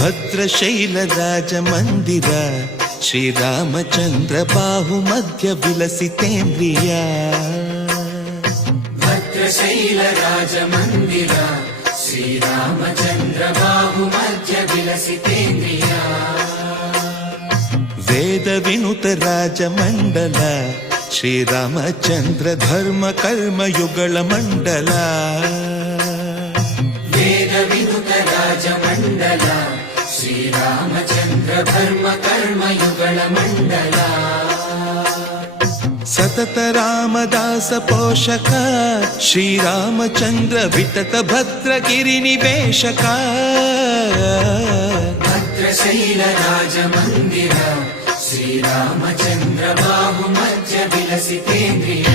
ಭದ್ರಶೈಲ ರಾಜ ಮಂದಿರ ಶ್ರೀರಾಮಚಂದ್ರ ಬಾಹು ಮಧ್ಯ ವಿಲಸಿತೇಂದ್ರಿಯ ಭದ್ರಶೈಲ ರಾಜ ಮಂದಿರ ಶ್ರೀರಾಮಚಂದ್ರ ಬಾಹು ಮಧ್ಯ ವಿಲಸಿತೇಂದ್ರಿಯ ವೇದ ವಿನುತ ರಾಜ ಮಂಡಲ ಶ್ರೀರಾಮಚಂದ್ರ ಧರ್ಮ ಕರ್ಮಯುಗಳ ಮಂಡಲ ವೇದ ವಿನುತ ರಾಜ ಮಂಡಲ ಶ್ರೀರಾಮಚಂದ್ರ ಧರ್ಮ ಕರ್ಮಯುಗಳ ಮಂಡಲ ಸತತ ರಾಮದಾಸ ಪೋಷಕ ಶ್ರೀರಾಮಚಂದ್ರ ವಿತತ ಭದ್ರಗಿರಿ ನಿವೇಶಕ ಭದ್ರಶೈಲ ರಾಜ ಮಂದಿರ ಶ್ರೀರಾಮಚಂದ್ರ ಬಾಹು ಮಧ್ಯ ವಿಲಸಿತೇಂದ್ರಿಯ